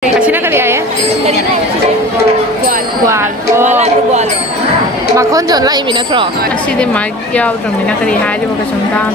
Kasi na kali ay? Kanina gual. Gual. Wala to gual. Makon jon la imi na tro. Asi de mag yaw tro mina kali hai de ka som dam.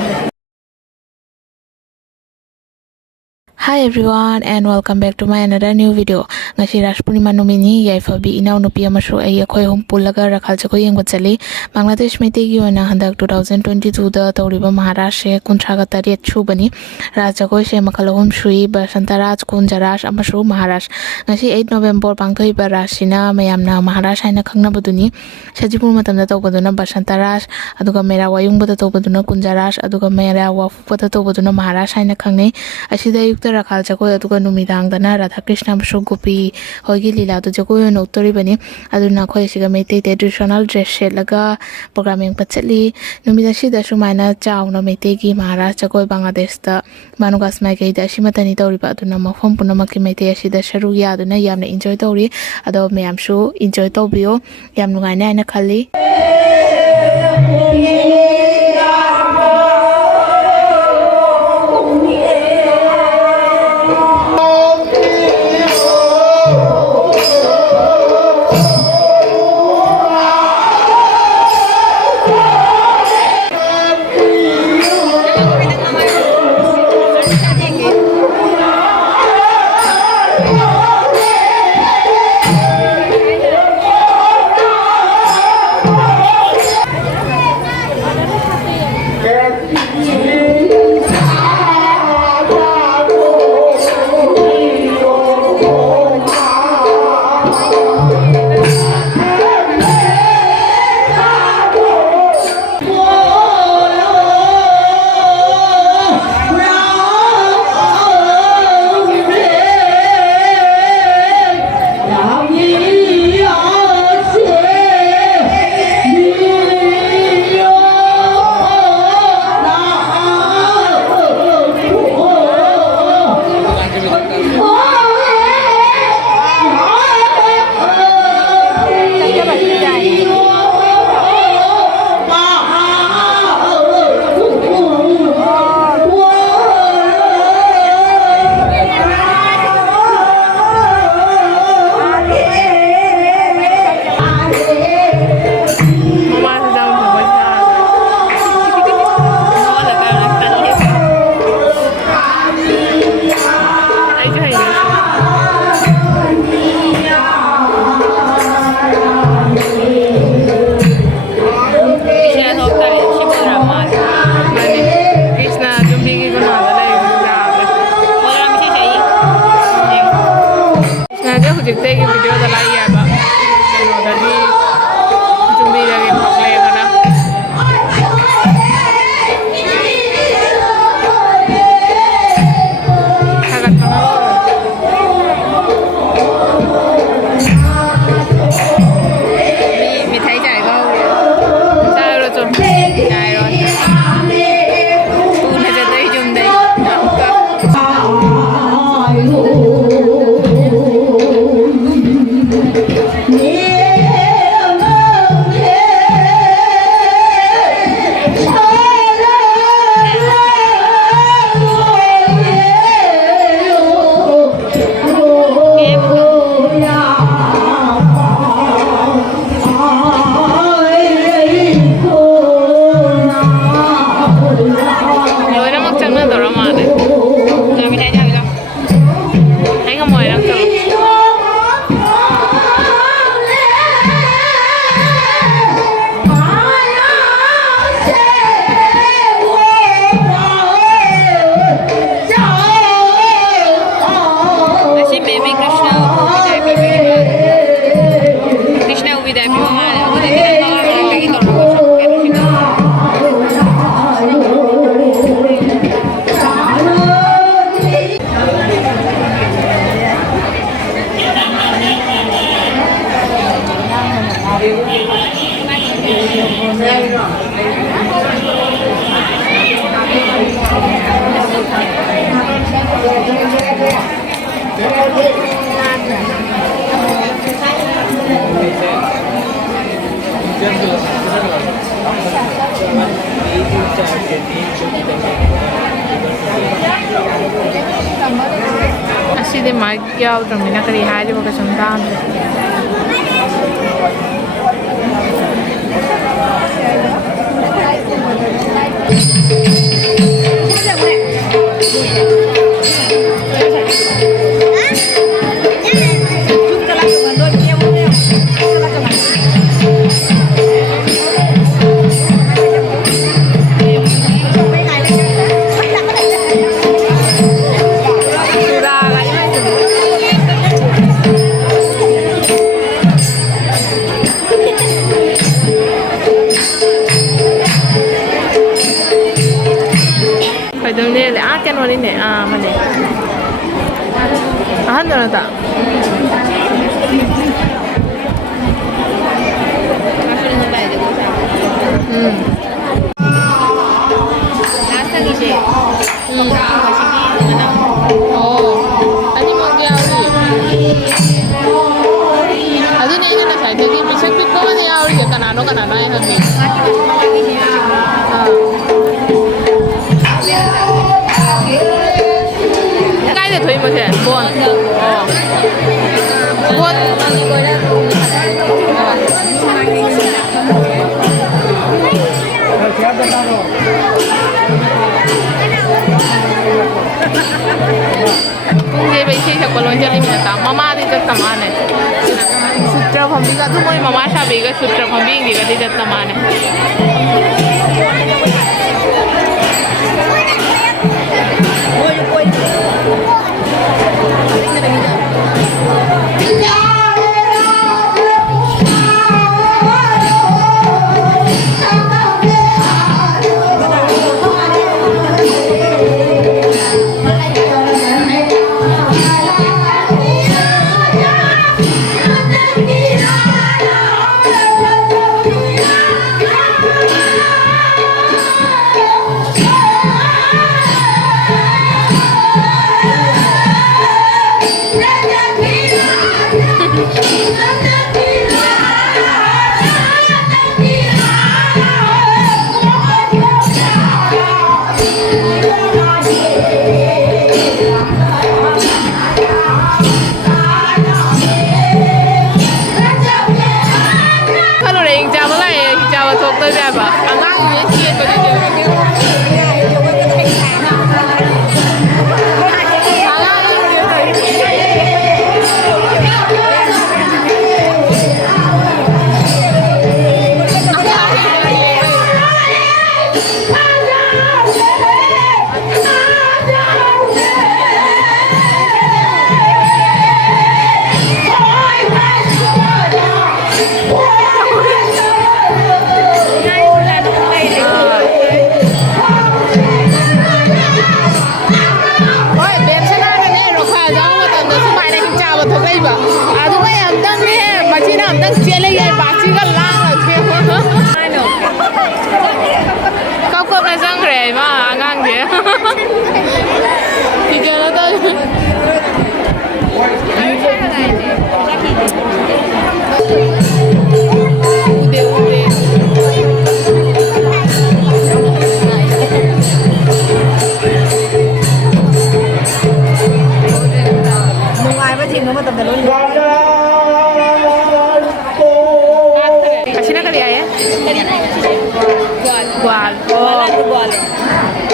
Hi everyone and welcome back to my another new video. Ngasi Rashpurnima numini yaifabi inau nupi amashu ai akhoi hum pullaga rakhal chako yengba chali Bangladesh meite gi ona handak 2022 da tawriba Maharashtra kunthraga tariat chubani rajagoi se makal hum shui Basantaraj Kunjaraj amashu Maharashtra ngasi 8 November pangthoi ba rashina mayamna Maharashtra haina khangnabaduni sajipur matamda tawbaduna Basantaraj aduga mera wayungbada tawbaduna Kunjaraj aduga mera wafupata tawbaduna Maharashtra haina khangnei asida yukta rakhal chakoi aduga numidang dana Radha Krishna Mashu Gopi hoigi lila tu chakoi no uttori bani aduna khoi siga meite traditional dress shetlaga programming pachali numida sida sumaina chauna meite gi Maharashtra chakoi Bangladesh ta manugas mai ge da simatani tawri ba aduna mafam punamaki meite asida sharu ya aduna yamna enjoy tawri ado mayam shu enjoy tawbiyo yam nugai na aina khali Hujikte ki video dalai hai ba kano dali jumbi lagi pakle kana sagat kana mi thai jai ba chai ro chum chai ro tu na ja dai jum dai ꯉꯁꯤꯗꯤ mic ꯌꯥꯎꯗ꯭ꯔꯕꯅꯤꯅ ꯀꯔꯤ ꯍꯥꯏꯔꯤꯕ ꯀꯩꯁꯨꯝ ꯇꯥꯗ꯭ꯔꯦ 그동네에 아껴놓으네 아 맞네 아 한다르다 나상이지. 아니 뭔지 알지 아니 내가 나 살짝이 미션 삐뽀만 해야 우리 약간 안 오가 나나야 하니 cái gì thủy một thế buồn buồn cũng gì vậy khi thật quá lớn cho mình là mama thì rất tầm anh này sutra phong bì cái thứ mới mama sao bị cái sutra phong bì gì cái thì rất tầm anh này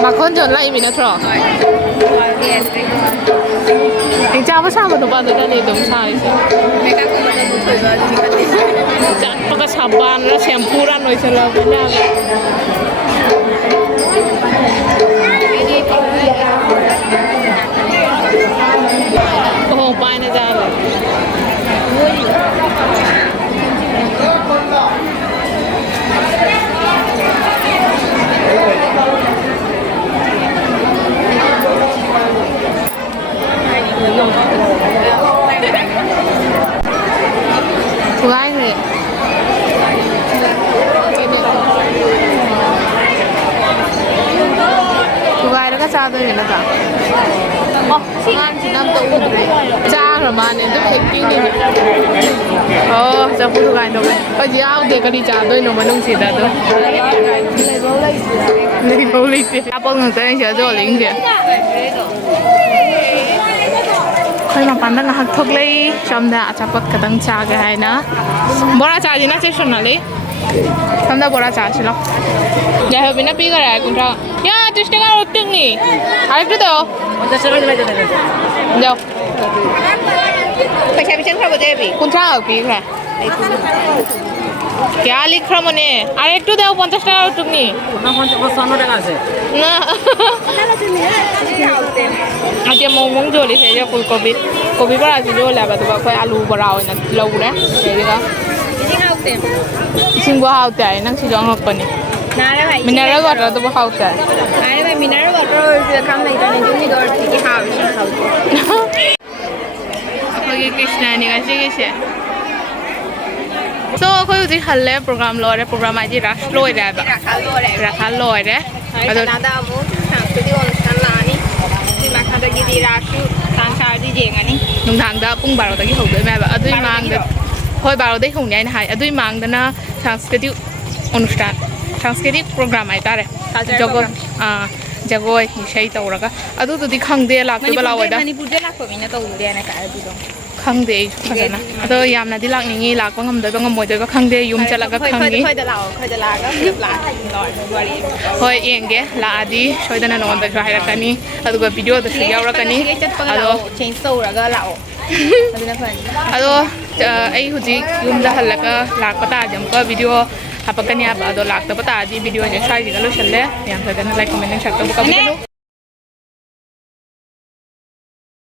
Makon jon lai mina thro. Anh cha pasal mana tuh pada ni dom sai. Mereka kok pada butuh jual di kantin. Cak pakai saban, shampoo noi celo benar. Oh, pakai aja. Kurang ni. Kurang ada kan satu ni nak? Oh, nam tu udah. Cang ramai ni tu packing ni. Oh, campur kurang tu kan. Kau jauh deh kali cang tu ni mana sih dah tu. Ni boleh sih. Apa orang tu yang siapa jual ni? khơi mà bán đang học thuộc lấy trong đó chả bớt cái đằng cha cái hay nữa bora cha gì nó chơi xuân nào lấy trong đó bora cha chứ lo giờ hơi bị nó bị cái này cũng sao ya chứ cái nào tiếng nhỉ ai biết đâu đâu phải xem xem không có gì bị cũng sao ở bị cái क्या लिख रहा मने अरे एक तो देव 50 টাকা তুমি না 55 টাকা আছে না আজকে মং জলি সে যে ফুলকপি কপি বড়া আছে জল লাগা তো কই আলু বড়া হইনা লউ রে সেই দিকা সিংহ হাউতে আই নং সিজং হকনি নারে ভাই মিনারেল ওয়াটার তো হাউতে আরে ভাই মিনারেল ওয়াটার কাম নাই জানি তুমি দর থেকে হাও সে খাও ওই কৃষ্ণানি গাছে গেছে so khoi uji khalle program lo re program aji rash loi ra ba rakha loi re ado দাদা আমু সাংস্কৃতিক অনুষ্ঠান লানি তুই মাখাটা গিদি রাশু তানসারি জেঙ্গানি nung thang da pung 12 ta gi hau doi ma ba adui mang da hoi 12 dai hung nyai na hai adui mang da na সাংস্কৃতিক অনুষ্ঠান সাংস্কৃতিক program ai tare jagoi jagoi sei tauraga adu tu di khangde lak tu ba lawai da মণিপুরে লাখো মিনা তো উড়ে না কায় দুদম khangde khajana ado yamna di lak ningi lak pa ngam doi ba ngam moi doi ba khangde yum chala ga khangi ค่อยจะลาค่อยจะลาก็เรียบร้อยลอยบริ hoi yenge la adi soidana non da hai rakani adu ga video da su yaw rakani จะปะเราเชนโซ่แล้วก็เราಅದುนะเพื่อน ado ai huji yum da halaga lak pa ta jam ko video hapakani aba ado lak ta pa ta di video ne sai di ga lo challe yam sa ga like comment share to ka